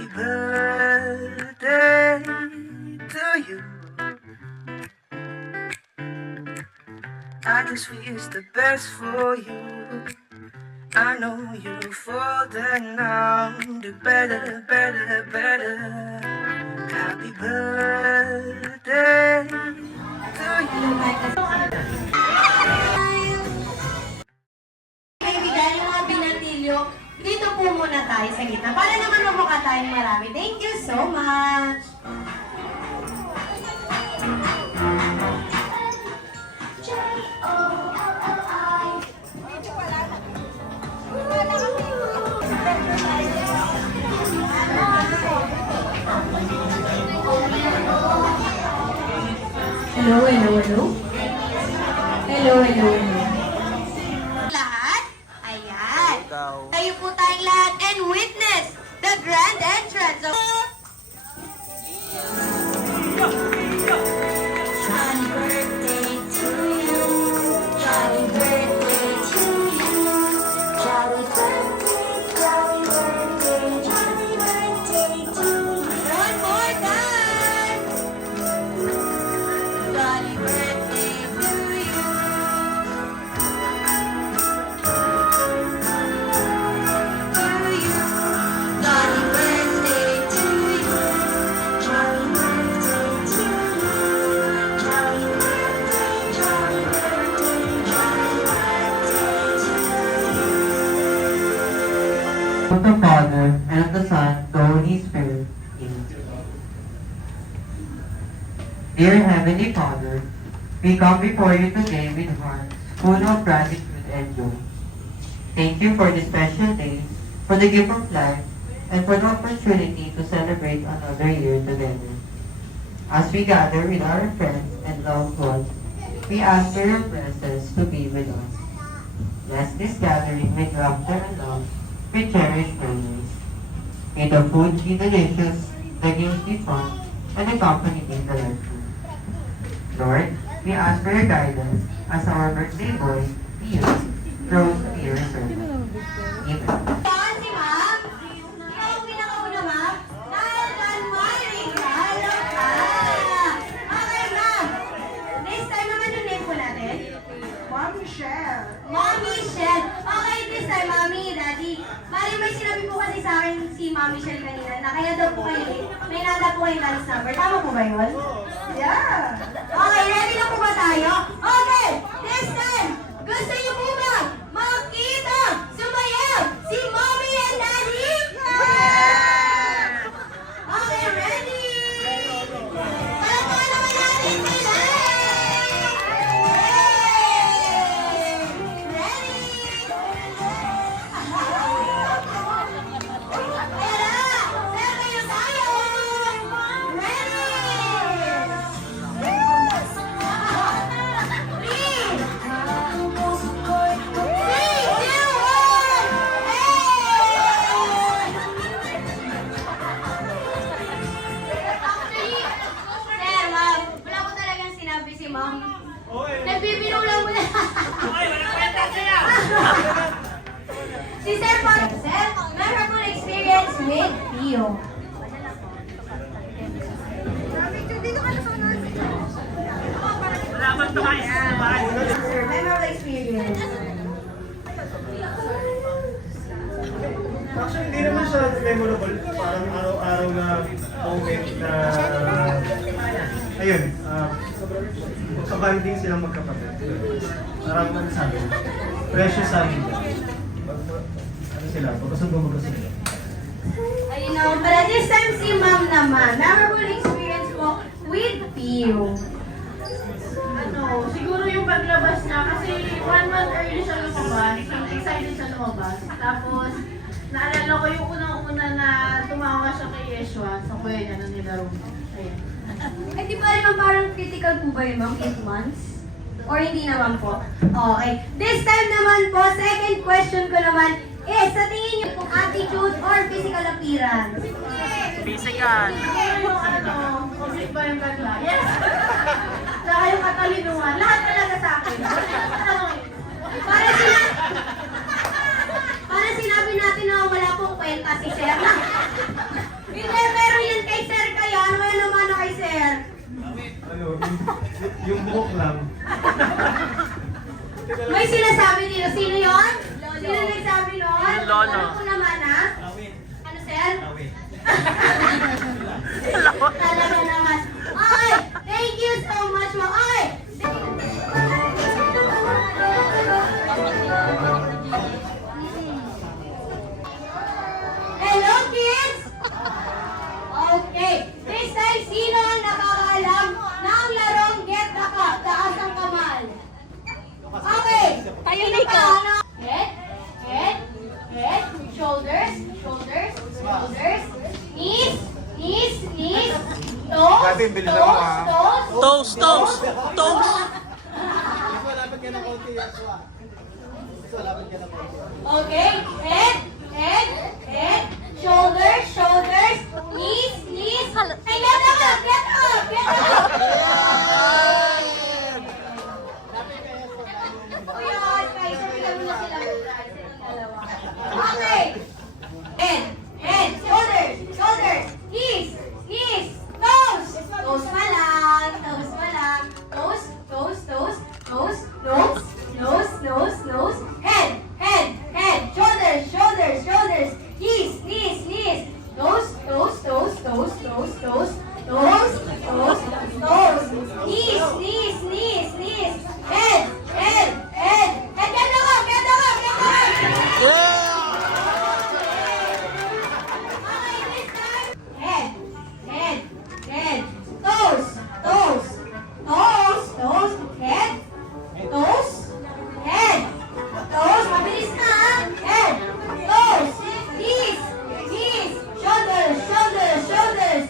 Happy birthday to you. I just wish the best for you. I know you'll fall down, do better, better, better. Happy birthday to you. Kaibigan, yung mga binatilyo, dito po muna tayo sa gitna. Para naman mamukha tayong marami. Thank you so much! Hello, hello, hello. Hello, hello, hello. Lahat? Ayan. Tayo po tayong lahat and witness the grand entrance of... Happy birthday to you. Happy birthday to you. Happy birthday, happy birthday, happy birthday to you. One more time. Happy birthday to you. To you. Happy birthday to you. Happy birthday to you. Happy birthday, happy birthday, happy birthday to you. Of the Father, and of the Son, the Holy Spirit. Amen. Dear Heavenly Father, we come before you today with hearts full of gratitude and joy. Thank you for this special day, for the gift of life, and for the opportunity to celebrate another year together. As we gather with our friends and loved ones, we ask for your presence to be with us. Bless this gathering with laughter and love, with cherished memories. May the food be delicious, the games be fun, and the company be delightful. Lord, we ask for your guidance as our birthday boy, Pio, grows to be your servant. Amen. Saan si Ma'am? Ikaw ang pinakauna, Ma'am? Dahil may regalo ka! Okay, Ma'am. This time naman yung name po natin. Ma'am Michelle. Ma'am Michelle. Okay, this time, Mami, Daddy. Bali, may sinabi po kasi sa akin si Ma'am Michelle kanina na kaya daw po kayo, may nada po kayong dance number. Tama po ba yun? Yeah. Okay, ready na po ba tayo? Okay, this time, gusto niyo po ba makita, sumayaw, si Mommy and Daddy? Okay, ready? Palakpakan naman natin sila! Ready? Tara! Saan kayo tayo? Ready? Sir, ma'am, wala ko talagang sinabi si ma'am. Nagbibiro lang mo na. Si Sir Paul, Sir, memorable experience with Pio. Sir, memorable experience. Actually, hindi naman siya memorable. Parang araw-araw na moment na, ayun, magkabanding silang magkapatid. Parang ano sabi, precious sa amin. Ano sila, magkasundo. Ayun na, para this time si ma'am naman. Memorable experience po with Pio. Siguro yung paglabas niya kasi 1 month early siya lumabas. Excited siya lumabas. Tapos, naalala ko yung unang-una na tumawa siya kay Yeshua sa kuya niya na nilaro mo. Ayan. Ay, di ba naman parang critical po ba yun, ma'am? 8 months? Or hindi naman po? Okay. This time naman po, second question ko naman is, sa tingin niyo po, attitude or physical appearance? Physical. Yung public ba yung ganda? Yes! Saka yung katalinuhan. Lahat talaga sa akin. Para sinabi natin na wala pong kwenta si Sir na. Yung buhok lang. May sinasabi nila. Sino yon? Sino nagsabi nun? Yung lolo. Alam ko naman, ha? Ano, sir? Talaga naman. Ay! Thank you so much, ma. Ay! Hello, kids! Okay. This time, sino ang nakakaalam ng larong Get the Cup? Taas ang kamay. Okay. Tayo na ka. Head, shoulders, knees, toes, Toast. Lapit ka ng konti, Yaswa. Lapit ka ng konti. Okay, head, shoulders, knees. Hey, get up! Kuya, guys, sabihan mo na sila muna. Okay. Head, shoulders, knees, toes pa lang, nose, head, shoulders, knees, knees, head, get up! Head, toes, head, toes, mabilis na, head, toes, knees, shoulders, nose, head, shoulders,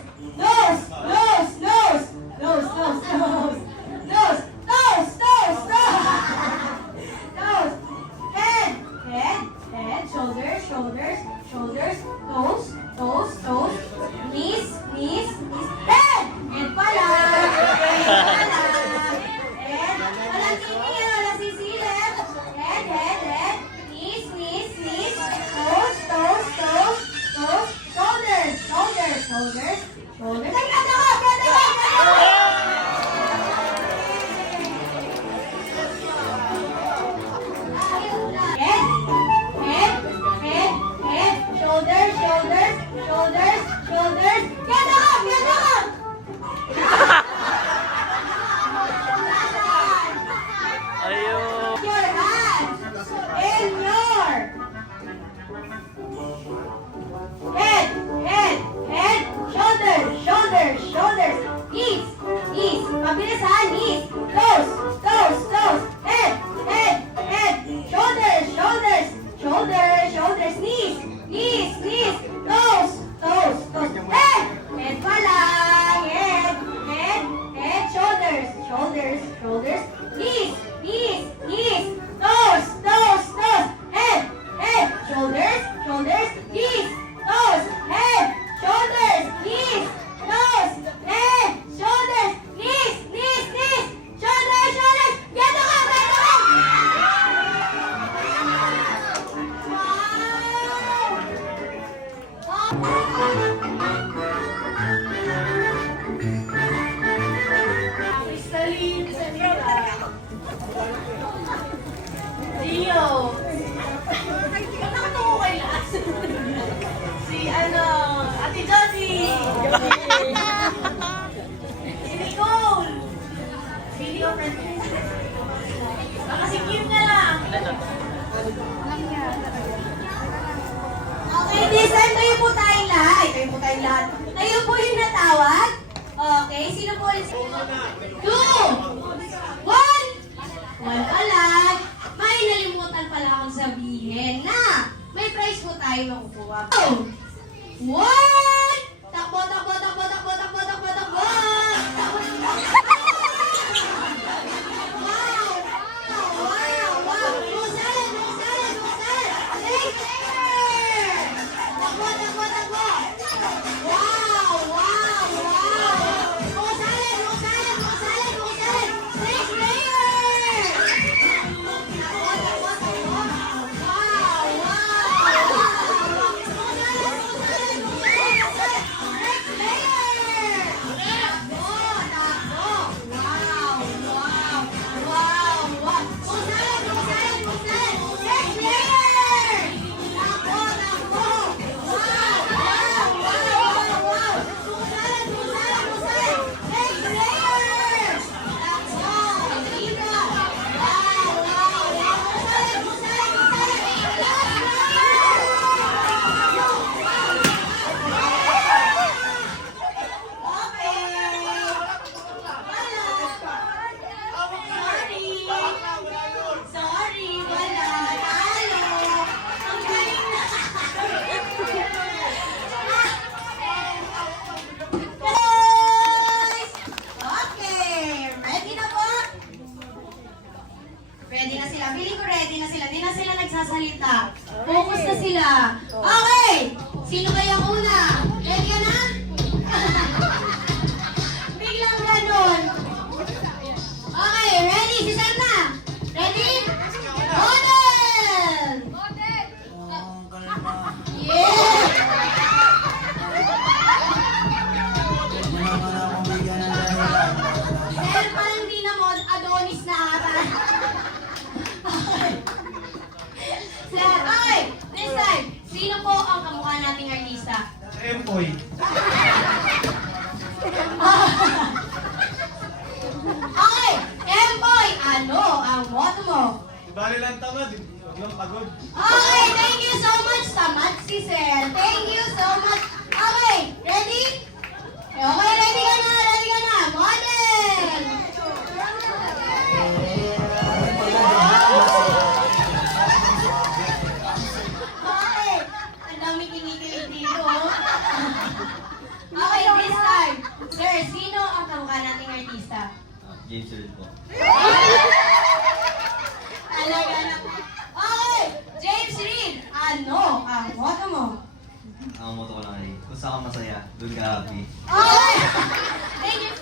knees, head pala, walang sisilip, head, knees, toes, shoulders, ay, ganda ka! Head, shoulders, get up! Ayun. Your hands in your head, shoulders, knees, mabilis ha, knees, toes, head, shoulders, knees, toes, head pa lang, head, shoulders, knees, toes, head, shoulders, knees, toes, head, shoulders, knees, toes, head, shoulders, knees, shoulders, get up! Crystalline, Sanila. Dio. Nakatawa ko kay Las. Si Ate Josie. Si Nicole. Video friend. Baka si Kim na lang. Okay, this time kayo po tayong lahat. Kayo po yung natawag. Okay, sino po ulit? 2, 1. Wala. May nalimutan pala akong sabihin na may prize po tayo makukuha. 1. Takbo. Wow. No salad. Stay there. Takbo. Wow. No salad. Stay there. Wow. Okay! Sino kaya una? Ready ka na? Biglang ganon. Okay, ready? Si Sam na. Ready? Model! Yeah! Sir, parang di na mod, Adonis na ata. Okay. Sir, okay. This time, sino po ang kamukha nating artista? Empoy. Okay, Emboy, ano ang motto mo? Bali lang tamad, huwag lang pagod. Okay, thank you so much, Tamad si Sir. Thank you so much. Okay, ready? Okay, ready ka na, ready ka na. Model! Okay, ang dami kinikilig dito. Okay, this time. Sir, sino ang kamukha nating artista? James Reed po. Talaga na. Okay, James Reed, ano ang motto mo? Ang motto ko lang ay, kung saan ka masaya, doon ka happy. Okay! Thank you.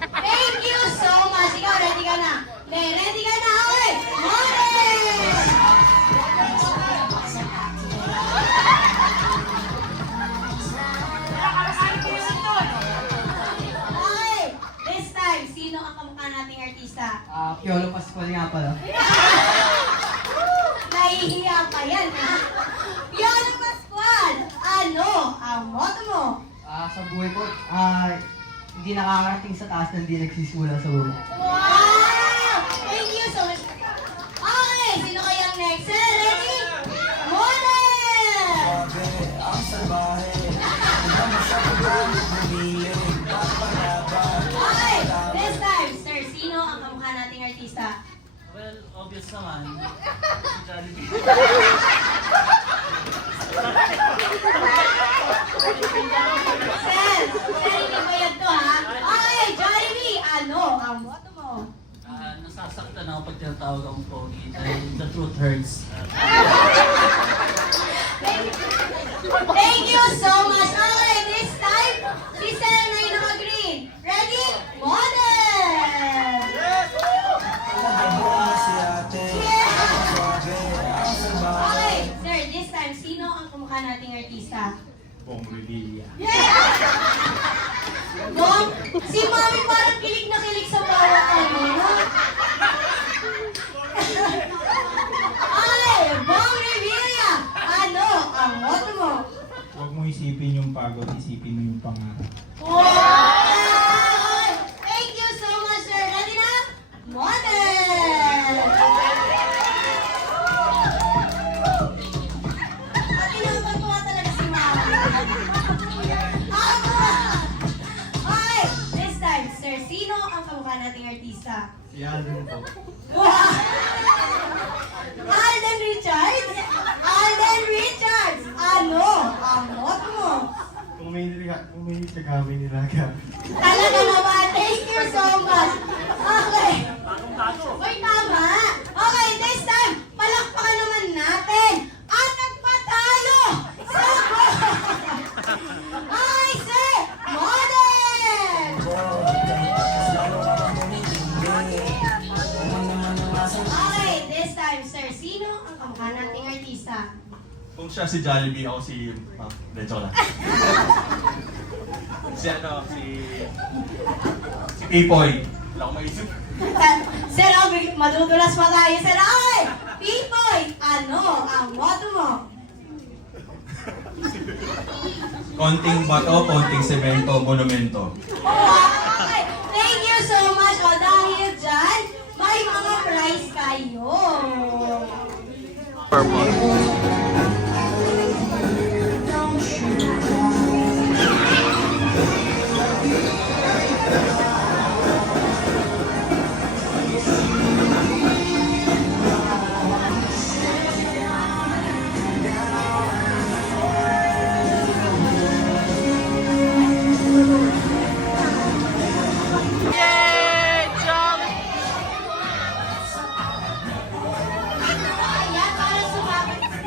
Thank you so much. Ikaw, ready ka na? Ready ka na? Okay! Model! Okay! This time, sino ang kamukha nating artista? Piolo Pascual nga pala. Nahihiya pa yan, ha? Piolo Pascual, ano ang motto mo? Sa buhay ko, hindi nakakarating sa taas na hindi nagsisimula sa baba. Wow! Thank you so much. Okay, sino kayang next? Sir, ready? Model! Okay, this time, sir, sino ang kamukha nating artista? Well, obvious naman. Si Jollibee. Sir, hindi ba yan to, ha? Okay, Jollibee, ano ang motto mo? Nasasaktan ako pag tinatawag akong pogi dahil the truth hurts. Thank you so much. Okay, this time, si Sir na yung naka-green. Ready? Model! Okay, sir, this time, sino ang kamukha nating artista? Bong Revilla. Bong, si Mami parang kilig na kilig sa bawat ano, no? Okay, Bong Revilla, ano ang motto mo? Huwag mo isipin yung pagod, isipin mo yung pangarap. Wow! Thank you so much, sir. Ready na? Model! Pati nakapagpuha talaga si Mama. Okay, this time, sir, sino ang kamukha nating artista? Si Alden po. Wow! Alden Richards? Alden Richards! Ano ang motto mo? Kung may kami nilaga. Talaga naman, thank you so much. Okay. Uy, tama. Okay, this time, palakpakan naman natin ang nagpatalo sa okay, sir, model! Okay, this time, sir, sino ang kamukha nating artista? Kung siya si Jollibee, ako si... de, joke lang. Si Pipoy. Wala akong maisip. Sir, madudulas pa tayo. Sir, ay! Pipoy, ano ang motto mo? Konting bato, konting semento, monumento. Okay, thank you so much. O dahil dyan, may mga prize kayo. Yay! Jollibee! Ayan, para sumabit.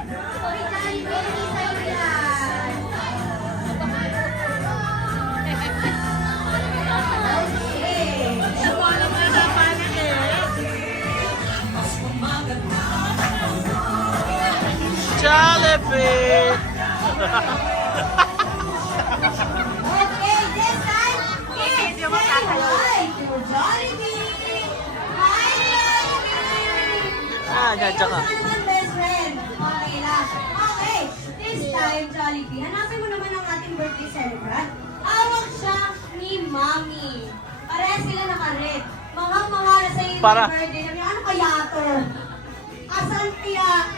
Nandiyan ka naman, best friend. Okay lang. Okay, this time, Jollibee, hanapin mo naman ang ating birthday celebrant. Awak siya ni Mami. Parehas sila naka-red. Manghang-mangha na sa'yo yung birthday. Sabi niya, ano kaya to? Asan kaya?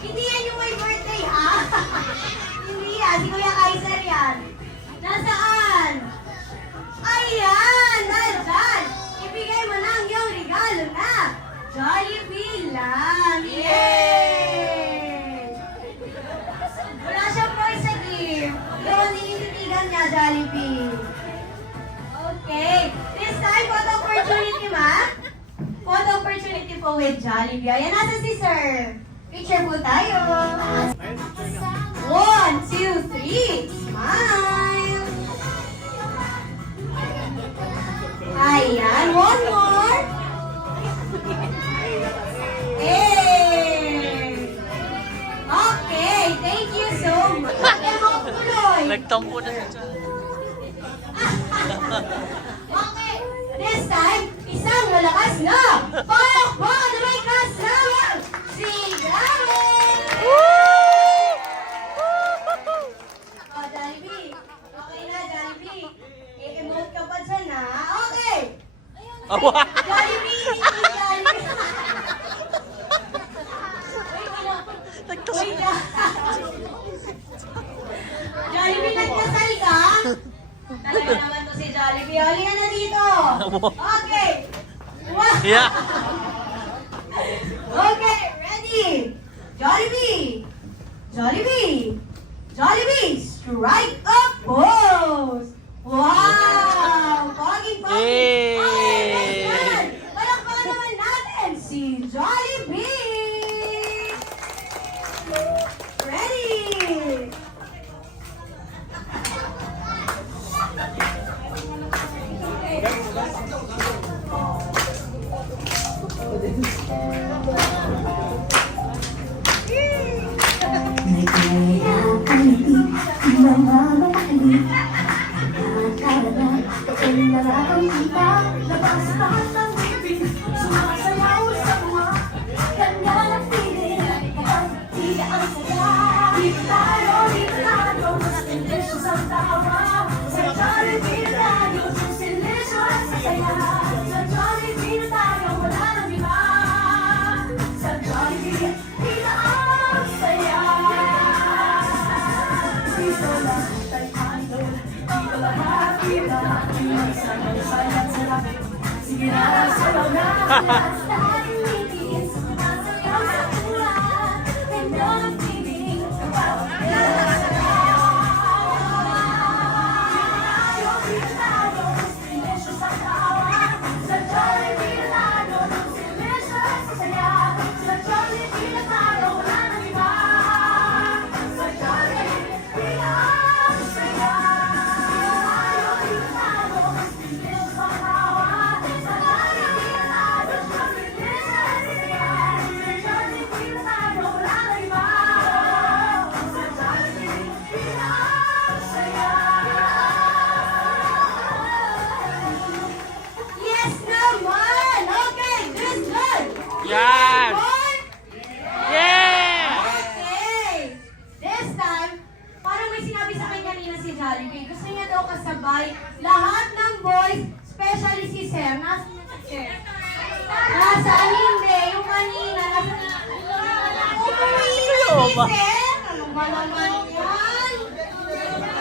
Hindi yan yung my birthday, ha? Hindi yan. Si Kuya Kaiser yan. Nasaan? Ayan! Nandyan! Ibigay mo na ang iyong regalo na Jollibee lang! Yay! Wala siyang prize sa gift. Yung niititigan niya, Jollibee. Okay. This time, photo opportunity, ma? Photo opportunity po with Jollibee. Ayan, nasa si Sir. Picture po tayo. 1, 2, 3. Smile! Ayan, one more. Hey! Okay, thank you so much. Tuloy. Nagtampo na siya. Okay, this time, isang malakas na palakpakan na may kasama si Gavin! Oh, Jollibee. Okay na, Jollibee. I-emote ka pa dyan, ha? Okay! Jollibee! Jollibee! Wait lang. Jollibee, nagkasal ka? Talaga naman to si Jollibee. Hali ka na dito. Okay. Wow. Yeah. Okay, ready? Jollibee. Jollibee. Jollibee, strike a pose. Wow. Pogi-pogi. Yay. Okay, next one. Palakpakan naman natin si Jollibee. Ready? Yes naman! Okay, this good! Yan! One. Yeah! Okay! This time, parang may sinabi sa akin kanina si Jollibee. Gusto niya daw kasabay lahat ng boys, especially si Sir. Nasaan niya si Sir? Nasaan hindi? Yung kanina. Umuwi na si Sir! Ano ba naman yan?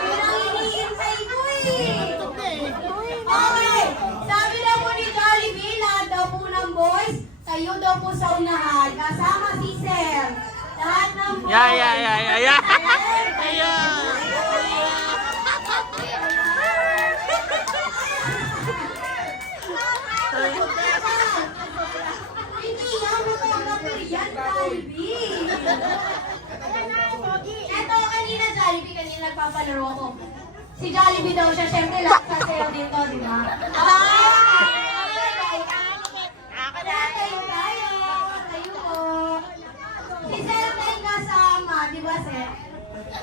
Yun ang iniintay ko eh. Okay, sabi daw po ni Jollibee, lahat daw po ng boys, kayo daw po sa unahan, kasama si Sir. Lahat ng boys. Yeah. Hindi yan, photographer yan, Jollibee. Eto, kanina Jollibee, kanina nagpapalaro ko. Si Jollibee daw siya, syempre lahat sa sayo dito, di ba? Tayo. Si Sir tayo kasama, di ba, Sir?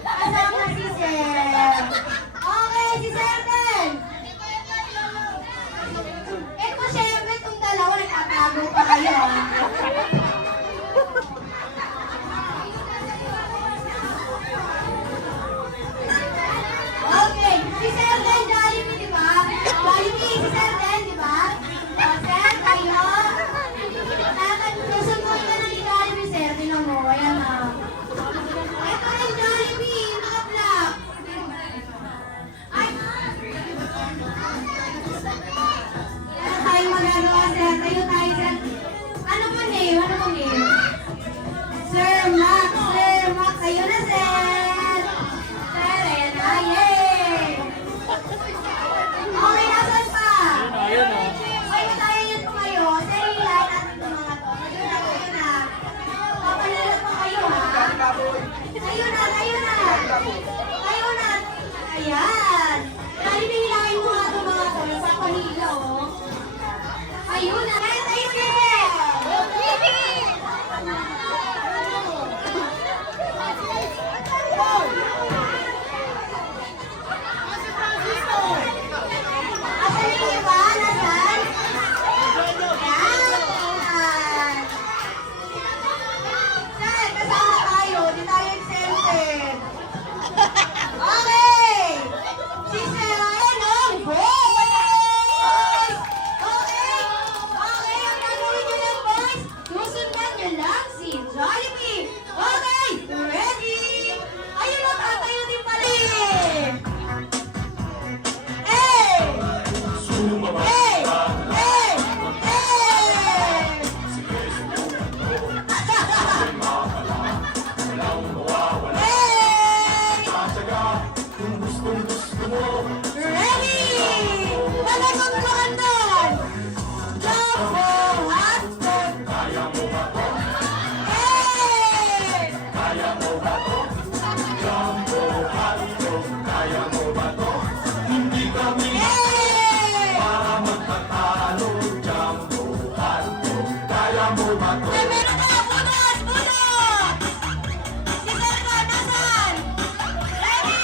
Kasama si Sir. Okay, si Sir Ten. Ito, syempre, itong dalawa, nagtatago pa kayo. Ayan. Dali binilahin mo nga itong mga ito. Napapahila, oh. Ayun na. Ayun na. Asan yung iba? Nasaan? Yan. Saan? Kasama tayo. Di tayo exempted. Okay! Si Seren ang boys! Okay? Okay, ang gagawin nyo lang, boys, susundan nyo lang si Jollibee. Okay? Ready? Ayun na, tatayo din pala eh! Hey! Hey! Hey! Hey! Ready! Talagang doon! Jumbo hotdog! Hey! Hey! May meron ka! Bunot! Bunot! Si Serpa, nasan? Ready!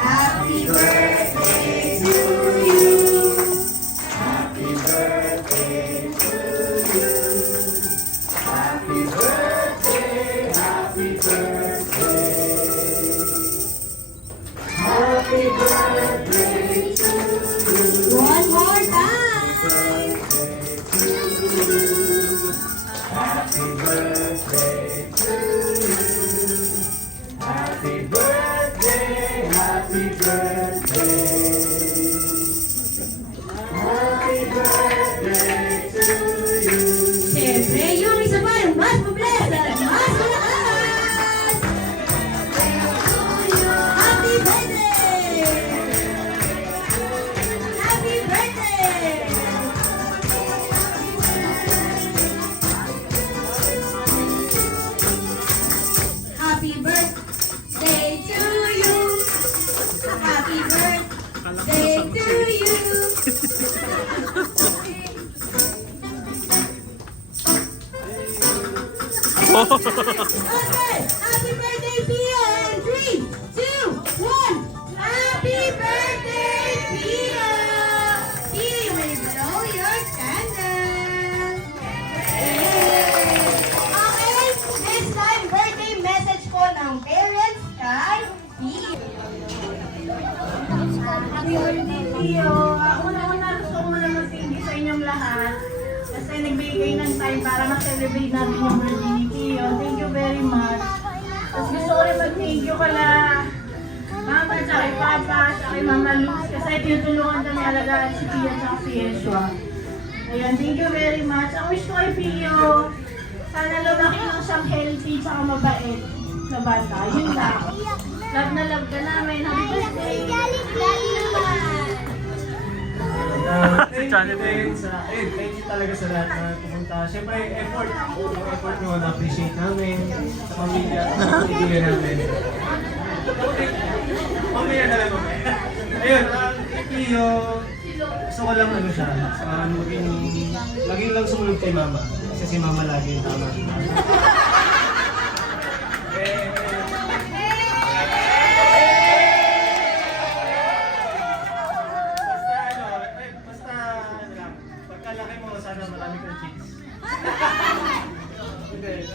Happy birthday to you. Happy birthday to you. Happy birthday, happy birthday. Happy birthday to you. One more time. Happy birthday to you. Happy birthday, happy birthday. Happy birthday to you. Siyempre, yung isa pa yung mas mabless at mas malakas. Happy birthday! Happy birthday! Happy birthday to you. Happy birthday to you. Okay, happy birthday, Pio! And 3, 2, 1. Happy birthday, Pio! Pio, you may blow your candle. Yay! Okay, next time, birthday message po ng parents kay Pio. Happy birthday, Tio. Una-una gusto ko muna mag-thank you sa inyong lahat. Kasi nagbigay ng time para ma-celebrate natin yung birthday ni Tio. Thank you very much. Tapos gusto ko rin mag-thank you kala Mama, tsaka kay Papa, tsaka kay Mama Luz. Kasi tinutulungan kami alagaan si Pio at si Yeshua. Ayan, thank you very much. Ang wish ko kay Pio, sana lumaki lang siyang healthy tsaka mabait na bata. Yun lang. Love na love ka namin. Happy birthday. Thank you talaga sa lahat na pumunta. Siyempre, yung effort nyo, na-appreciate namin sa pamilya, sa pamilya namin. Mamaya na lang mamaya. Ayun, Pio, gusto ko lang ano siya, laging lang sumunod kay Mama. Kasi si Mama lagi yung tama. Basta ano lang, pagkalaki mo sana marami kang chicks. Hindi,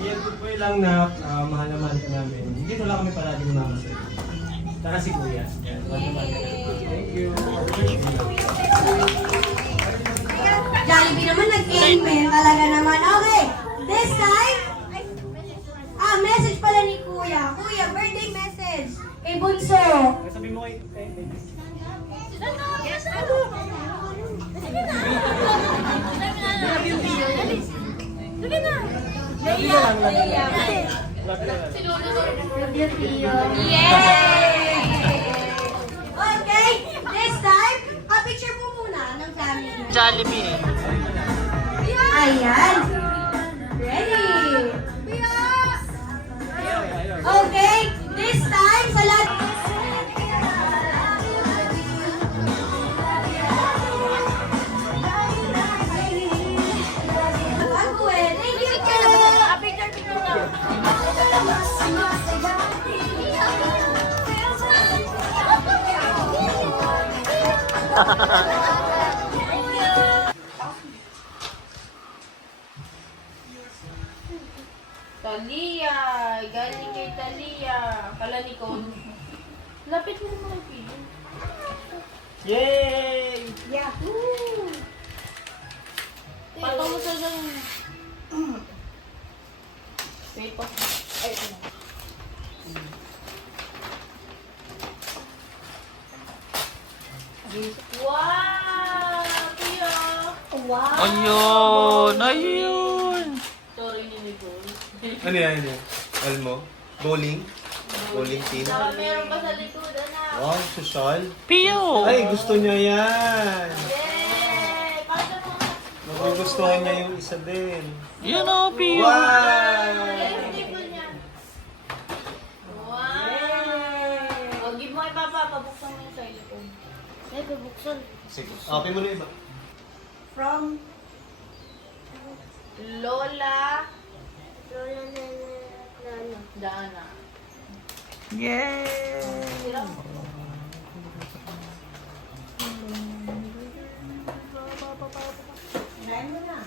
yan po lang na mahal na mahal ka namin. Dito lang kami palagi ni Mama Sir. Saka si Kuya. Yan, mahal na mahal ka namin. Thank you. Jollibee naman nag-amen talaga naman. Okay, this time, message pala ni Kuya. Kuya, birthday message. Kay Bunso. Sabi mo kay... Okay, this time, picture po muna ng family. Jollibee. Ayan. Ready? Okay, this time, sa lahat. Thank you po. Talia! Galing kay Talia. Kala ni Con. Lapit mo naman ang video. Yay! Yahoo! Papa mo sa lang. Paper. Ay, ito na. Wow! Kuya! Wow! Ayun! Ayun! Sorry ni Nicole. Ano yan? Ano yan? Alam mo? Bowling? Bowling team? Meron pa sa likod, anak. Wow, social. Pio! Ay, gusto niya yan. Yay! Paano mo? Magugustuhan niya yung isa din. Yan o, Pio! Wow! Yes, table niya. Wow! O, give mo kay Papa. Pabuksan mo yung cellphone. Ay, pabuksan. Sige. Open mo na iba. From Lola Dana. Yay! Sila. Try mo na.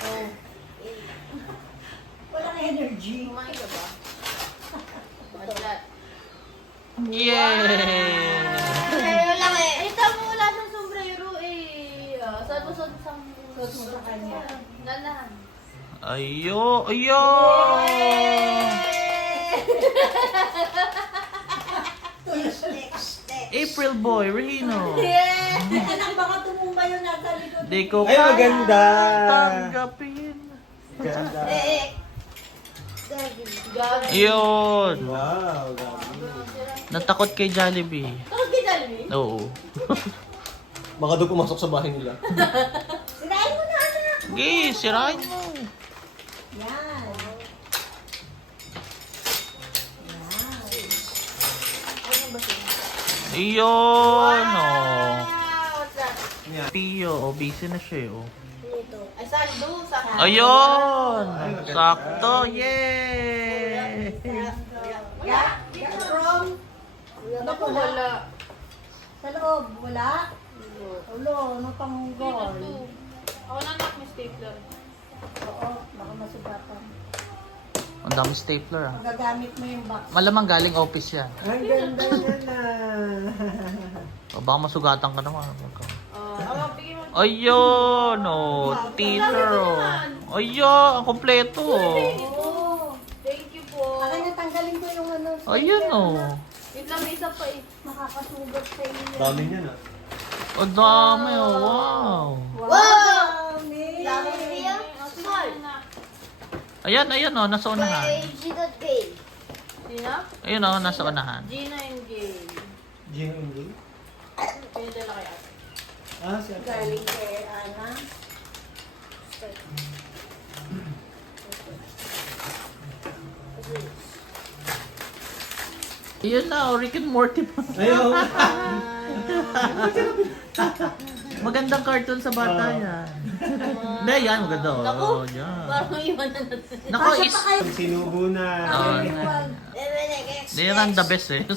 Oh, Walang energy. kumain ka ba? What's that? Yay! Sombrero lang eh. Eh, tama wala siyang sombrero eh. Saan mo sa kanya? Nanahan. Ayo! Ayo! April Boy, Reno. Anak, baka tumumba yung nasa likod. Di ko Ay, maganda! tanggapin. Ganda. Gabi. Ayun! Wow, gabi. Natakot kay Jollibee. Tapos kinalmi? Oo. Baka doon pumasok sa bahay nila. Sirain mo na, anak. Sige, sirain mo. Yan. Ayun! Oh. What's that? Pio, oh, busy na siya oh. Ay, sando. Sa Ayun! Ay, maganda. Sakto! Yay! From Naku, wala. sa loob, wala? Ulo, ano pang goal? Ako na anak, may stapler. Oo, baka masugatan. Ang dami stapler ah. Magagamit mo yung box. Malamang galing office yan. Ang ganda niya na. O baka masugatan ka naman. Ako, bigyan mo. Ayun! Oh, teeter oh. Ayun! Ang kompleto oh. Oo. Thank you po. Akin natanggalin ko yung ano. Ayun oh. Wait lang, may isa pa eh. Makakasugat sa iyo. Dami niya na. Ang dami oh. Wow! Wow! Dami niya. Small. Ayan, ayun oh. Nasa unahan. Sino? Ayun oh. Nasa unahan. Gina and Gay. Gino Indy? Pinadala kay ate. Ah, siya. Galing kay Ana. Ayun na oh. Rick and Morty pa. Ayaw. Magandang cartoon sa bata yan. Hindi, yan. Maganda oh. Naku! Yan. Parang iwan na natin. Naku, Kasya is... pa kayo. Sinubo na. Oh, Hindi yan the best eh.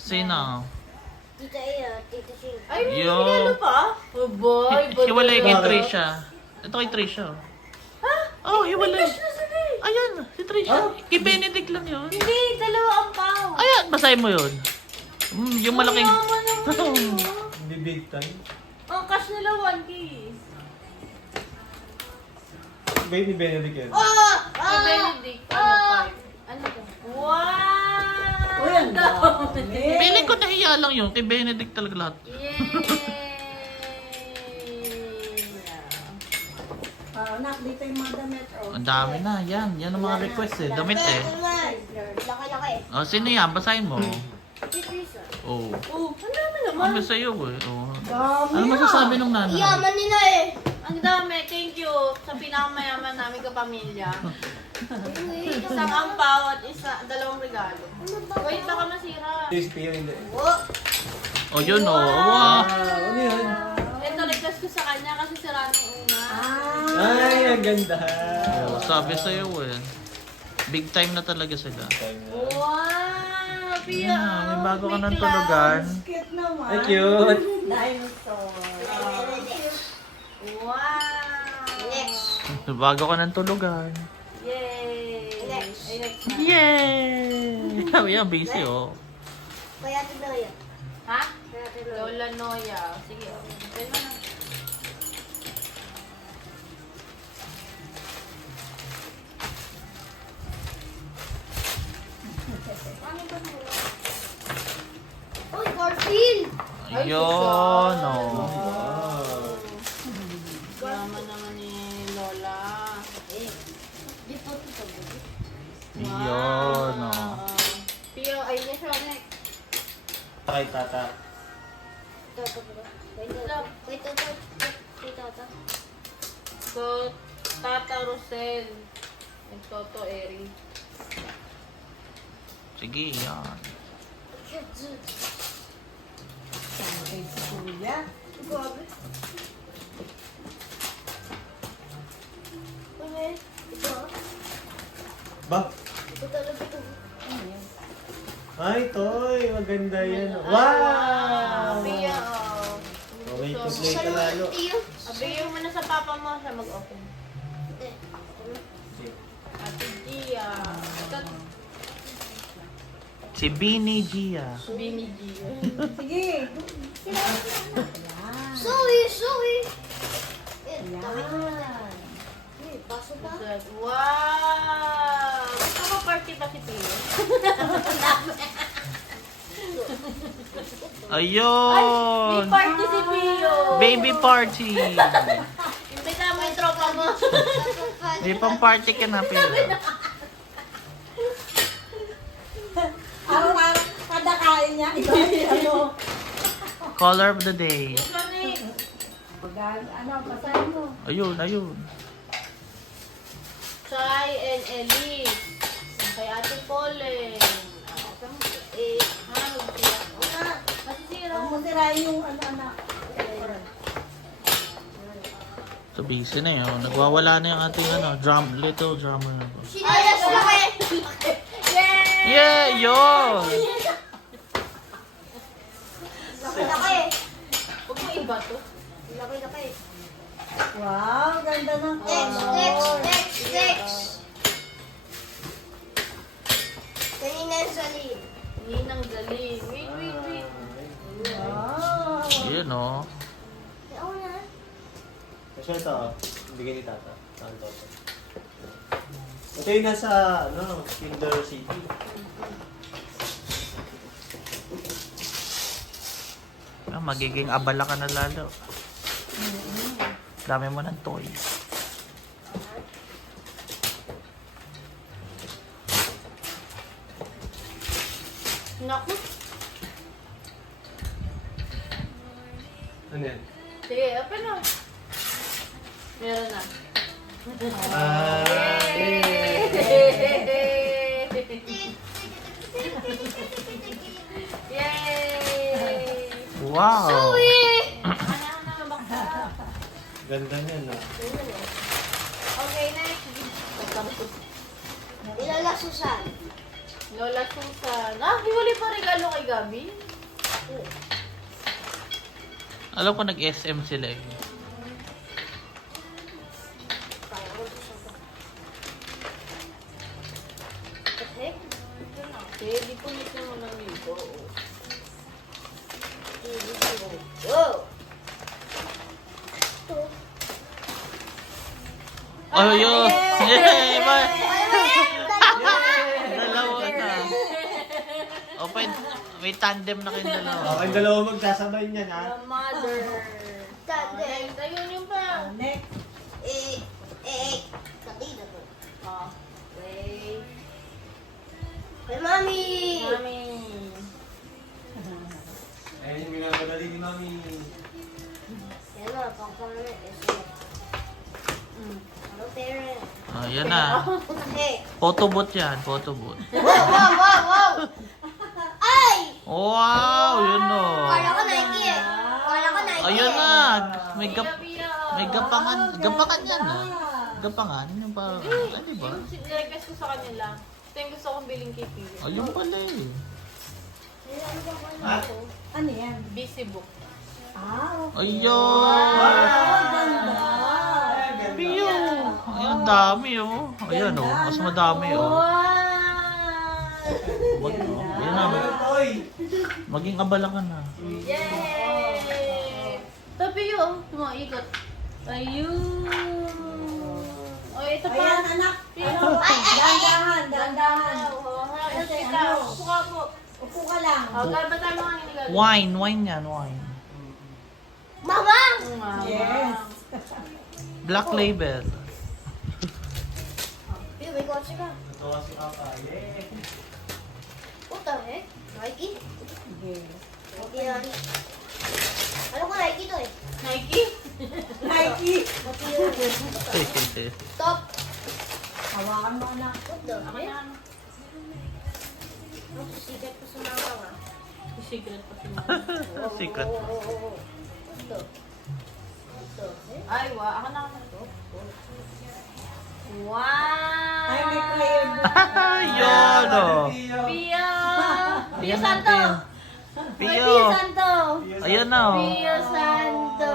Si Sino? Tita Iya, Tita Shin. Ay, may Yo. regalo pa? Oh boy, Hiwalay kay Trisha. Ito kay Trisha. Ha? Oh, hiwalay. Crush na sila eh. Ayan, si Trisha. Kay Benedict lang yun. Hindi, dalawa ang pao. Ayan, basahin mo yun. Yung malaking... Ang yaman naman yun. Hindi big time. Ang cash nila 1K. Baby Benedict yan. Si Benedict, ano 5? Ano to? Wow! Uy, ang dami. Feeling ko nahiya lang yun. Kay Benedict talaga lahat. Yay! Anak, dito yung mga damit. Ang dami na. Yan. Yan ang mga request eh. Damit eh. Laki-laki. Oh, sino yan? Basahin mo. Si Teresa. Oh. Oh, ang dami naman. Ano sa'yo eh. Oh. Ano masasabi nung nanay? Yaman nila eh. Ang dami. Thank you sa pinakamayaman namin kapamilya. Isang ampaw at dalawang regalo. Wait, baka masira. This Pio hindi. Oh, yun oh. Wow. Ano yun? Ito request ko sa kanya kasi sira nung una. Ay, ang ganda. Oh, sabi sa'yo eh. Big time na talaga sila. Wow! Pia! Yan, may bago ka ng tulugan. Ay, cute. Wow! Next. Bago ka ng tulugan. Yay! Next. Ay, next na. Yay! Sabi yan, busy oh. Kaya Tinoya. Ha? Kaya Tinoya. Lola Noya. Sige, pwede mo na. Uy, Garfield! Ayun oh. Yaman naman ni Lola. Di po ito. Ayun oh. Pio, ay, yes, next. Kay tata. Wait, Tata. So, Tata Rosel. And Toto Eri. Sige, yan. Grabe. Uy, ito. Ba? Ito talaga ito. Ay, Toy. Maganda yan. Ah, Wow! Pia, oh. Okay, So, to-play ka lalo. Tiyo. Abiyo mo na sa papa mo siya mag-open. Ate Gia. Ito, Si Bini Gia. Bini Gia. Zoe! Baso ba? Wow! Gusto mo party ba si Pio? Ayun! May party si Pio! Baby party! Imbita mo yung tropa mo. May pang-party ka na, Pio. Araw-araw, kada kain niya, iba ano. Color of the day. Ano, basahin mo. Ayun, ayun. Chai and Elise. Kay Ate Pauline. Masisira. Huwag mo sirain yung ano-anak. So busy na yun. Nagwawala na yung ating little drummer. Ayos laki! Yay! Yeah, yun! Laki-laki. Huwag mo iba to. Laki-laki. Wow, ganda ng Next. Kanina yung salin. Ninang galing. Wait. Wow. Yun oh. Ako na. Kasi ito, bigyan ni tata. Saan to? Ito yung nasa, Kinder City. Magiging abala ka na lalo. Dami mo ng toys. Naku. Ano yan? Sige, open mo. Meron na. Yay! Wow! Ganda niya, no? Okay, next. Lola Susan. Lola Susan. Ah, hiwalay pa regalo kay Gabi. Alam ko nag-SM sila eh. Baby, punit naman ng ligo. Oh, yun! Yay! Dalawa na. Open, may tandem na kayong dalawa. Okay, dalawa magsasabay niyan ha. Mother. Ayun yung pa. Next. Mami! Mami. Ayun yung minamadali ni Mami. Yan o, pangpang na Hello, parent. Oh, yan na. Hey! Photobooth yan, photobooth. Wow! Ay! Wow, yun o. Kala ko Nike eh. Kala ko Nike Ayun eh. na. Pia. May gapangan. Gapangan yan ah. Gapangan. Yung parang, ah, diba? Yung request ko sa kanila. Ito yung gusto kong biling kay Pio. Ayun pala eh. Ano yan? Busy book. Okay. Ayun. Ganda. Pio. Ayun, dami oh. Ayan oh. Mas madami oh. Wag oh. Ayan na. Maging abala ka na. Yay! Ito Pio. Tumaikot. Ayun. O, ito pa. Ayan, anak. Pio. Dahan. Kasi ano? Upo ka po. Upo ka lang. O, ba tayo mga inigalit? Wine yan, wine. Mama! Yes. Black label. Pio, may kotse ka. Totoo si Papa. Yeah. Puta eh. Nike? Yes. Nike yan. Alam ko Nike to eh. Nike? Nike. Nike yun. Top. Hawakan mo, anak. Puta. Ako na. Ang sikat ko sa mga nga. Secret pa sila. Secret. Puta. Puta. Ay, ako na. Wow! Ay, may prayer book. Yun oh. Pio! Pio Ayan na, Santo! Pio. Ay, Pio Santo! Ayan na oh. Pio Santo!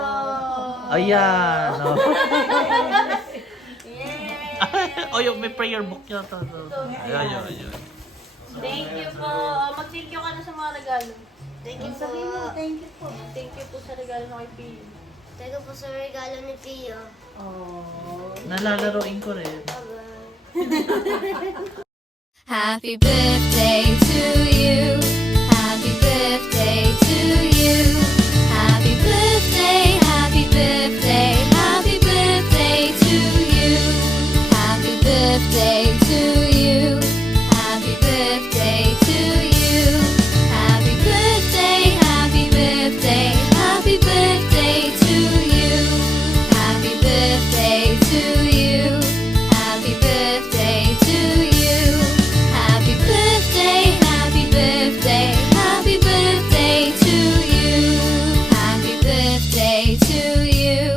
Ayan oh. Yay! Oh, yung may prayer book yata. Ayun. Thank you po. Mag-thank you ka na sa mga regalo. Thank you po. Sabihin mo, thank you po. Thank you po sa regalo na kay Pio. Thank you po sa regalo ni Pio. Oh. Nalalaroin ko rin. Bye-bye. Happy birthday to you. Happy birthday to you. Happy birthday, happy birthday, happy birthday to you. Happy birthday to you. Happy birthday to you. Happy birthday, happy birthday, happy birthday to you. Happy birthday to you. Happy birthday to you. Happy birthday, happy birthday, happy birthday to you. Happy birthday to you.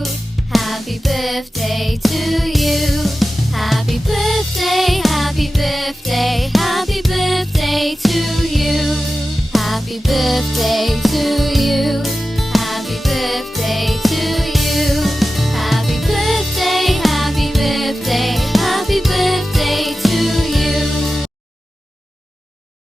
Happy birthday to you. Happy birthday, happy birthday, happy birthday to you. Happy birthday to you. Happy birthday to you. Happy birthday, happy birthday, happy birthday to